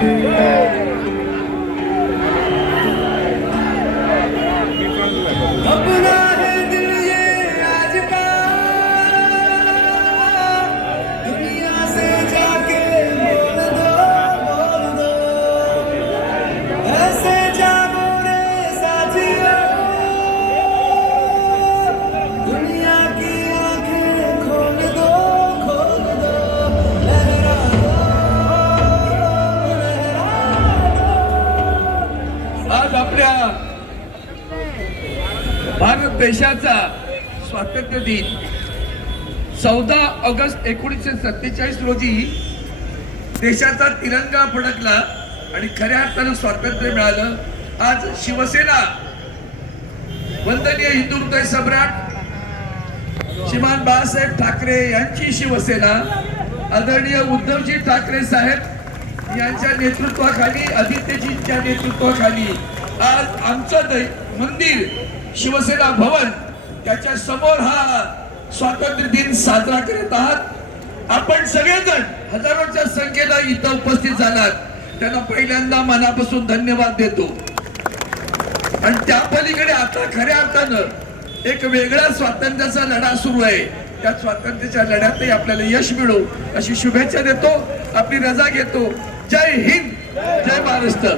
आज आपल्या भारत देशाचा स्वातंत्र्य दिन 14 ऑगस्ट 1947 रोजी देशाचा तिरंगा फडकला आणि खऱ्या अर्थानं स्वातंत्र्य मिळालं. आज शिवसेना वंदनीय हिंदू हृदय सम्राट श्रीमान बाळासाहेब ठाकरे यांची शिवसेना आदरणीय उद्धवजी ठाकरे साहेब यांच्या नेतृत्वाखाली, आदित्यजींच्या नेतृत्वाखाली आज आमचं मंदिर शिवसेना भवन त्याच्या समोर हा स्वातंत्र्य दिन साजरा करत आहात. आपण सगळेजण हजारोच्या संख्येला इथं उपस्थित झालात, त्यांना पहिल्यांदा मनापासून धन्यवाद देतो. आणि त्या पलीकडे आता खऱ्या अर्थानं एक वेगळा स्वातंत्र्याचा लढा सुरू आहे. त्या स्वातंत्र्याच्या लढ्यातही आपल्याला यश मिळो अशी शुभेच्छा देतो. आपली रजा घेतो. जय हिंद, जय महाराष्ट्र.